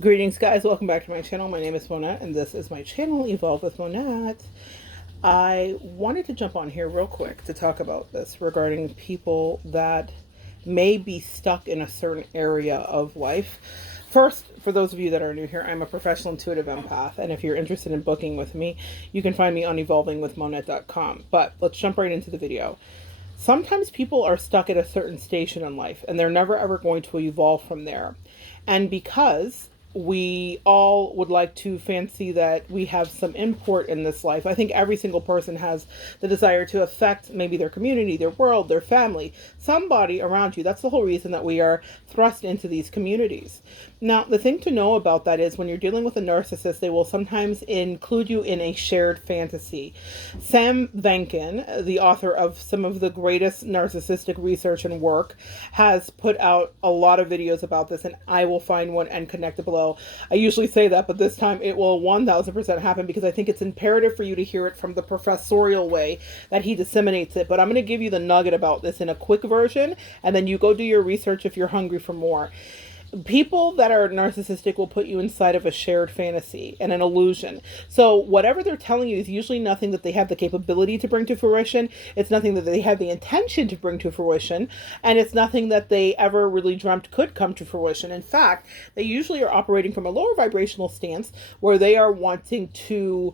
Greetings, guys. Welcome back to my channel. My name is Monette, and this is my channel, Evolve with Monette. I wanted to jump on here real quick to talk about this regarding people that may be stuck in a certain area of life. First, for those of you that are new here, I'm a professional intuitive empath, and if you're interested in booking with me, you can find me on evolvingwithmonette.com. But let's jump right into the video. Sometimes people are stuck at a certain station in life, and they're never ever going to evolve from there. And because we all would like to fancy that we have some import in this life. I think every single person has the desire to affect maybe their community, their world, their family, somebody around you. That's the whole reason that we are thrust into these communities. Now, the thing to know about that is when you're dealing with a narcissist, they will sometimes include you in a shared fantasy. Sam Vankin, the author of some of the greatest narcissistic research and work, has put out a lot of videos about this, and I will find one and connect it below. I usually say that, but this time it will 1000% happen because I think it's imperative for you to hear it from the professorial way that he disseminates it. But I'm going to give you the nugget about this in a quick version, and then you go do your research if you're hungry for more. People that are narcissistic will put you inside of a shared fantasy and an illusion. So whatever they're telling you is usually nothing that they have the capability to bring to fruition. It's nothing that they have the intention to bring to fruition. And it's nothing that they ever really dreamt could come to fruition. In fact, they usually are operating from a lower vibrational stance where they are wanting to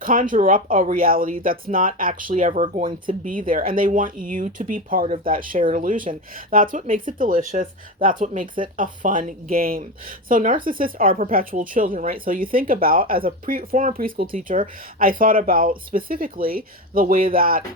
conjure up a reality that's not actually ever going to be there, and they want you to be part of that shared illusion. That's what makes it delicious. That's what makes it a fun game. So narcissists are perpetual children, right? So you think about, as a former preschool teacher, I thought about specifically the way that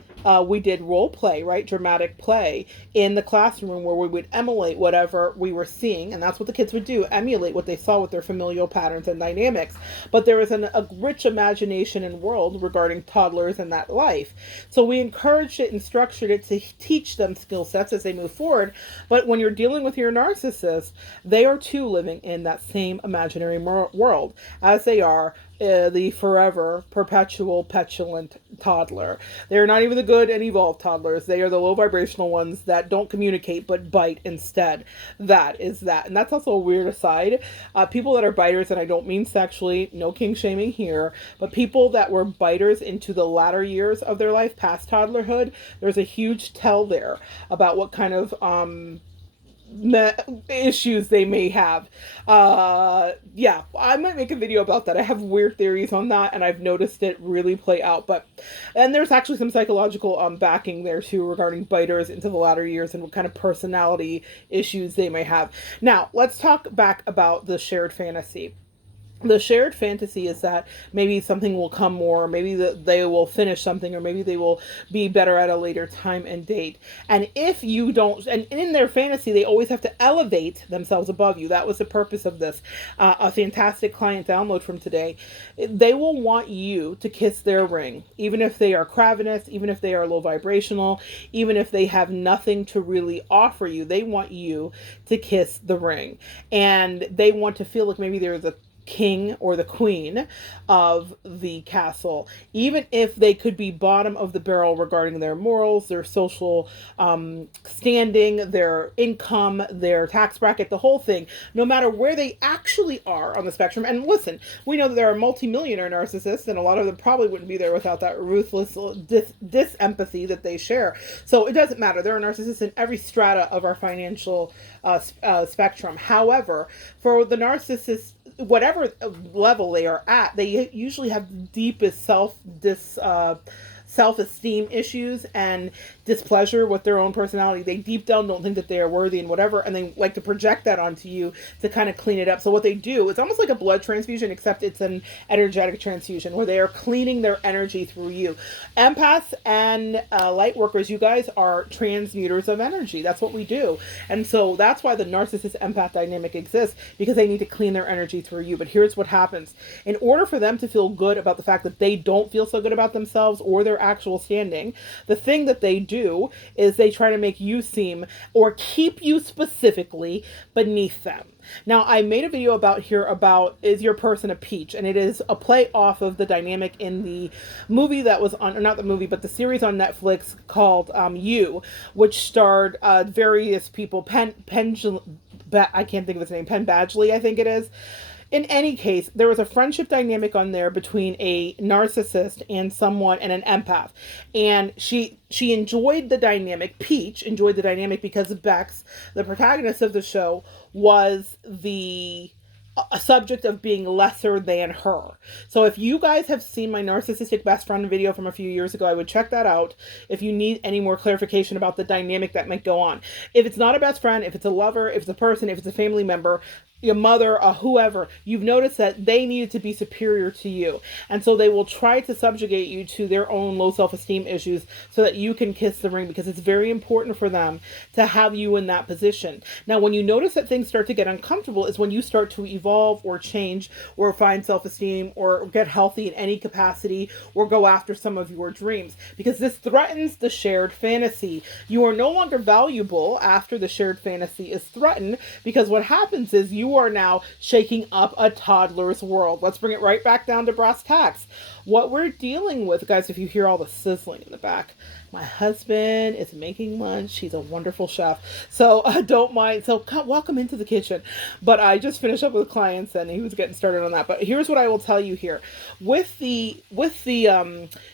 we did role play, right? Dramatic play in the classroom where we would emulate whatever we were seeing, and that's what the kids would do, emulate what they saw with their familial patterns and dynamics. But there was a rich imagination and world regarding toddlers and that life. So we encouraged it and structured it to teach them skill sets as they move forward. But when you're dealing with your narcissist, they are too living in that same imaginary world as they are the forever, perpetual, petulant toddler. They're not even the good and evolved toddlers. They are the low vibrational ones that don't communicate but bite instead. That is that. And that's also a weird aside. People that are biters, and I don't mean sexually, no king shaming here, but people that were biters into the latter years of their life, past toddlerhood, there's a huge tell there about what kind of issues they may have. Yeah, I might make a video about that. I have weird theories on that, and I've noticed it really play out. And there's actually some psychological backing there too regarding biters into the latter years and what kind of personality issues they may have. Now, let's talk back about the shared fantasy. The shared fantasy is that maybe something will come more, maybe they will finish something, or maybe they will be better at a later time and date. And if you don't, and in their fantasy, they always have to elevate themselves above you. That was the purpose of this. A fantastic client download from today. They will want you to kiss their ring, even if they are cravenous, even if they are low vibrational, even if they have nothing to really offer you. They want you to kiss the ring. And they want to feel like maybe there's a king or the queen of the castle, even if they could be bottom of the barrel regarding their morals, their social standing, their income, their tax bracket, the whole thing, no matter where they actually are on the spectrum. And listen, we know that there are multimillionaire narcissists, and a lot of them probably wouldn't be there without that ruthless disempathy that they share. So it doesn't matter. There are narcissists in every strata of our financial spectrum. However, for the narcissist, whatever level they are at, they usually have the deepest self-esteem issues and displeasure with their own personality. They deep down don't think that they are worthy and whatever, and they like to project that onto you to kind of clean it up. So what they do, it's almost like a blood transfusion, except it's an energetic transfusion where they are cleaning their energy through you. Empaths and light workers, you guys are transmuters of energy. That's what we do. And so that's why the narcissist empath dynamic exists, because they need to clean their energy through you. But here's what happens. In order for them to feel good about the fact that they don't feel so good about themselves or their actual standing, the thing that they do is they try to make you seem, or keep you specifically, beneath them. Now, I made a video about is your person a peach? And it is a play off of the dynamic in the movie that was on, or not the movie, but the series on Netflix called You, which starred various people, I can't think of his name, Penn Badgley, I think it is. In any case, there was a friendship dynamic on there between a narcissist and someone and an empath. And she enjoyed the dynamic. Peach enjoyed the dynamic because Bex, the protagonist of the show, was the a subject of being lesser than her. So if you guys have seen my narcissistic best friend video from a few years ago, I would check that out if you need any more clarification about the dynamic that might go on. If it's not a best friend, if it's a lover, if it's a person, if it's a family member, your mother or whoever, you've noticed that they needed to be superior to you. And so they will try to subjugate you to their own low self-esteem issues so that you can kiss the ring, because it's very important for them to have you in that position. Now, when you notice that things start to get uncomfortable is when you start to evolve or change or find self-esteem or get healthy in any capacity or go after some of your dreams, because this threatens the shared fantasy. You are no longer valuable after the shared fantasy is threatened, because what happens is you are now shaking up a toddler's world. Let's bring it right back down to brass tacks. What we're dealing with, guys, if you hear all the sizzling in the back, my husband is making lunch. He's a wonderful chef. So don't mind. So welcome into the kitchen. But I just finished up with clients and he was getting started on that. But here's what I will tell you here. With the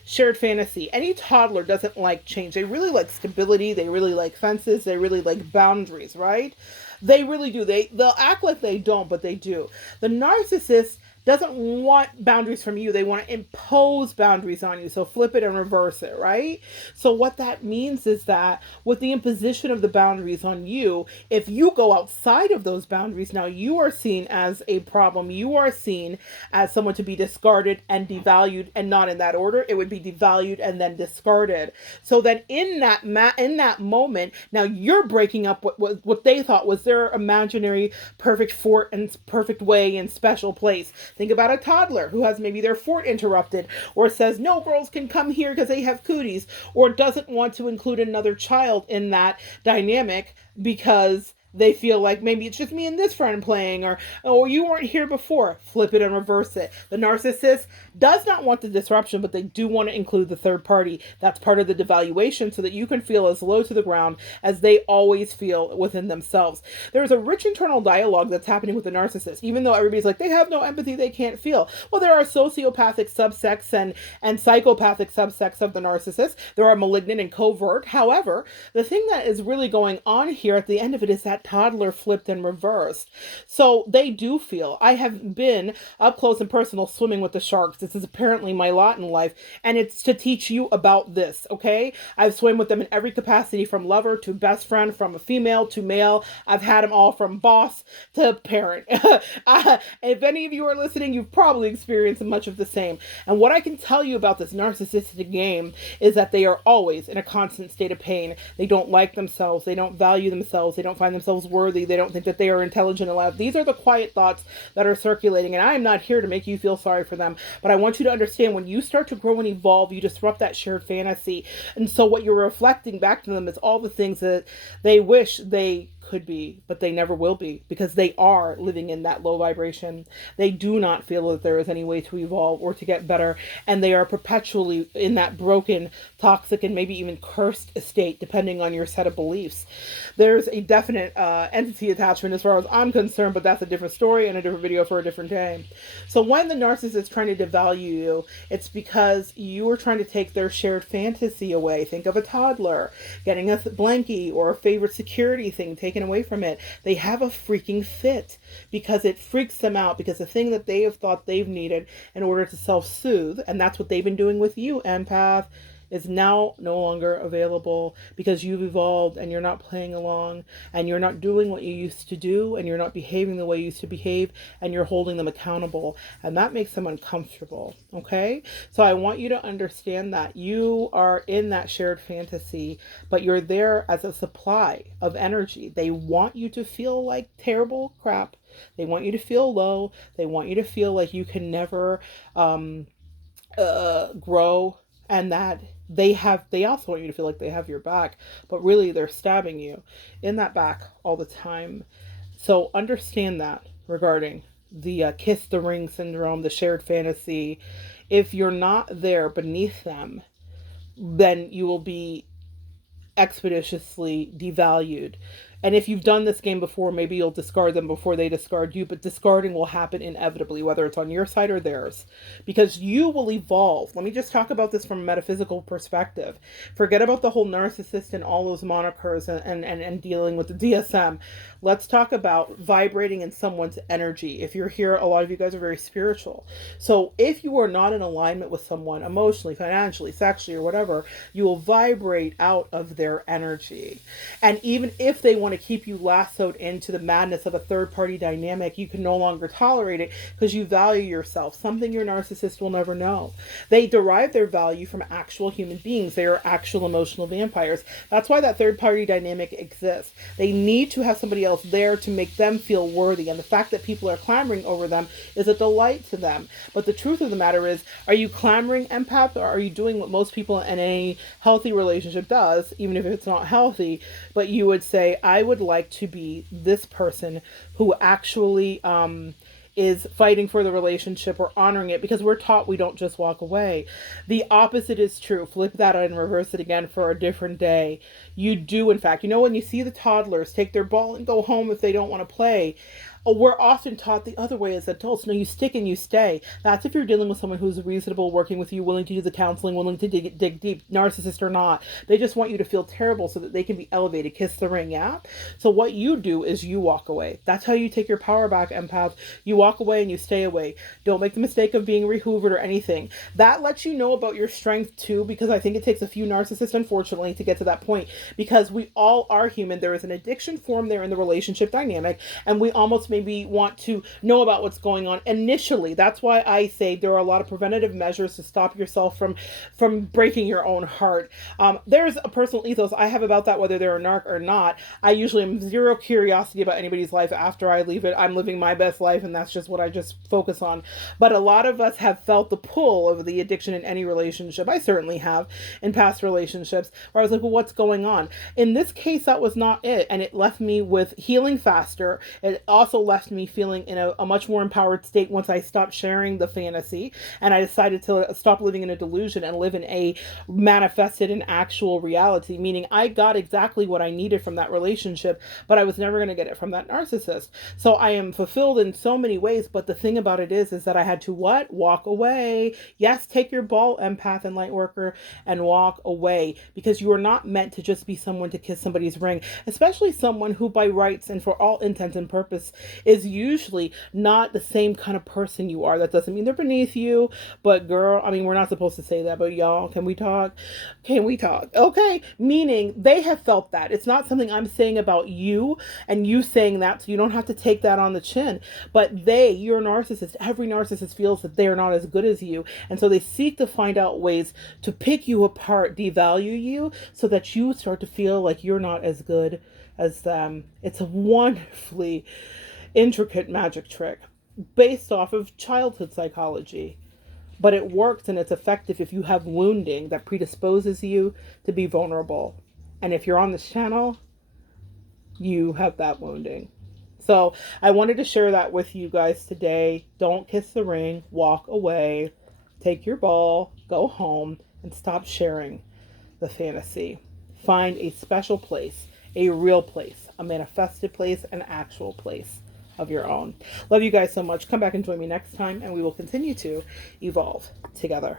shared fantasy, any toddler doesn't like change. They really like stability. They really like fences. They really like boundaries, right? They really do. They'll act like they don't, but they do. The narcissist doesn't want boundaries from you. They want to impose boundaries on you. So flip it and reverse it, right? So what that means is that with the imposition of the boundaries on you, if you go outside of those boundaries, now you are seen as a problem. You are seen as someone to be discarded and devalued, and not in that order. It would be devalued and then discarded. So then in that moment, now you're breaking up what they thought was their imaginary perfect fort and perfect way and special place. Think about a toddler who has maybe their fort interrupted, or says no girls can come here because they have cooties, or doesn't want to include another child in that dynamic because they feel like maybe it's just me and this friend playing, or oh, you weren't here before. Flip it and reverse it. The narcissist does not want the disruption, but they do want to include the third party. That's part of the devaluation, so that you can feel as low to the ground as they always feel within themselves. There's a rich internal dialogue that's happening with the narcissist, even though everybody's like, they have no empathy, they can't feel. Well, there are sociopathic subsects and psychopathic subsects of the narcissist. There are malignant and covert. However, the thing that is really going on here at the end of it is that toddler flipped and reversed. So they do feel. I have been up close and personal swimming with the sharks. This is apparently my lot in life, and it's to teach you about this, okay? I've swam with them in every capacity, from lover to best friend, from a female to male. I've had them all from boss to parent. If any of you are listening, you've probably experienced much of the same. And what I can tell you about this narcissistic game is that they are always in a constant state of pain. They don't like themselves. They don't value themselves. They don't find themselves worthy. They don't think that they are intelligent enough. These are the quiet thoughts that are circulating, and I am not here to make you feel sorry for them, but I want you to understand, when you start to grow and evolve, you disrupt that shared fantasy. And so what you're reflecting back to them is all the things that they wish they could be, but they never will be, because they are living in that low vibration. They do not feel that there is any way to evolve or to get better, and they are perpetually in that broken, toxic, and maybe even cursed state, depending on your set of beliefs. There's a definite entity attachment as far as I'm concerned, but that's a different story and a different video for a different day. So when the narcissist is trying to devalue you, it's because you are trying to take their shared fantasy away. Think of a toddler getting a blankie or a favorite security thing taken away from it. They have a freaking fit because it freaks them out, because the thing that they have thought they've needed in order to self-soothe, and that's what they've been doing with you, empath, is now no longer available, because you've evolved and you're not playing along, and you're not doing what you used to do, and you're not behaving the way you used to behave, and you're holding them accountable, and that makes them uncomfortable. Okay, so I want you to understand that you are in that shared fantasy, but you're there as a supply of energy. They want you to feel like terrible crap. They want you to feel low. They want you to feel like you can never grow, and that they also want you to feel like they have your back, but really they're stabbing you in that back all the time. So understand that regarding the kiss the ring syndrome, the shared fantasy. If you're not there beneath them, then you will be expeditiously devalued. And if you've done this game before, maybe you'll discard them before they discard you, but discarding will happen inevitably, whether it's on your side or theirs, because you will evolve. Let me just talk about this from a metaphysical perspective. Forget about the whole narcissist and all those monikers and dealing with the DSM. Let's talk about vibrating in someone's energy. If you're here, a lot of you guys are very spiritual. So if you are not in alignment with someone emotionally, financially, sexually, or whatever, you will vibrate out of their energy. And even if they want to keep you lassoed into the madness of a third party dynamic, you can no longer tolerate it because you value yourself, something your narcissist will never know. They derive their value from actual human beings. They are actual emotional vampires. That's why that third party dynamic exists. They need to have somebody else there to make them feel worthy. And the fact that people are clamoring over them is a delight to them. But the truth of the matter is, are you clamoring, empath, or are you doing what most people in a healthy relationship does, even if it's not healthy? But you would say, I would like to be this person who actually is fighting for the relationship or honoring it, because we're taught we don't just walk away. The opposite is true. Flip that and reverse it again for a different day. You do, in fact, when you see the toddlers take their ball and go home if they don't want to play, we're often taught the other way as adults. No, you stick and you stay. That's if you're dealing with someone who's reasonable, working with you, willing to do the counseling, willing to dig deep, narcissist or not. They just want you to feel terrible so that they can be elevated. Kiss the ring, yeah? So what you do is you walk away. That's how you take your power back, empath. You walk away and you stay away. Don't make the mistake of being rehoovered or anything. That lets you know about your strength too, because I think it takes a few narcissists, unfortunately, to get to that point, because we all are human. There is an addiction formed there in the relationship dynamic, and we almost maybe want to know about what's going on initially. That's why I say there are a lot of preventative measures to stop yourself from breaking your own heart. There's a personal ethos I have about that, whether they're a narc or not. I usually am zero curiosity about anybody's life after I leave it. I'm living my best life, and that's just what I just focus on. But a lot of us have felt the pull of the addiction in any relationship. I certainly have in past relationships where I was like, well, what's going on? In this case, that was not it. And it left me with healing faster. It also left me feeling in a much more empowered state once I stopped sharing the fantasy and I decided to stop living in a delusion and live in a manifested and actual reality, meaning I got exactly what I needed from that relationship, but I was never going to get it from that narcissist. So I am fulfilled in so many ways, but the thing about it is that I had to what? Walk away. Yes, take your ball, empath and light worker, and walk away, because you are not meant to just be someone to kiss somebody's ring, especially someone who by rights and for all intents and purpose is usually not the same kind of person you are. That doesn't mean they're beneath you, but girl, I mean, we're not supposed to say that, but y'all, can we talk? Can we talk? Okay, meaning they have felt that. It's not something I'm saying about you and you saying that, so you don't have to take that on the chin. But you're a narcissist. Every narcissist feels that they're not as good as you, and so they seek to find out ways to pick you apart, devalue you, so that you start to feel like you're not as good as them. It's a wonderfully intricate magic trick based off of childhood psychology. But it works and it's effective if you have wounding that predisposes you to be vulnerable. And if you're on this channel, you have that wounding. So I wanted to share that with you guys today. Don't kiss the ring, walk away, take your ball, go home, and stop sharing the fantasy. Find a special place, a real place, a manifested place, an actual place of your own. Love you guys so much. Come back and join me next time, and we will continue to evolve together.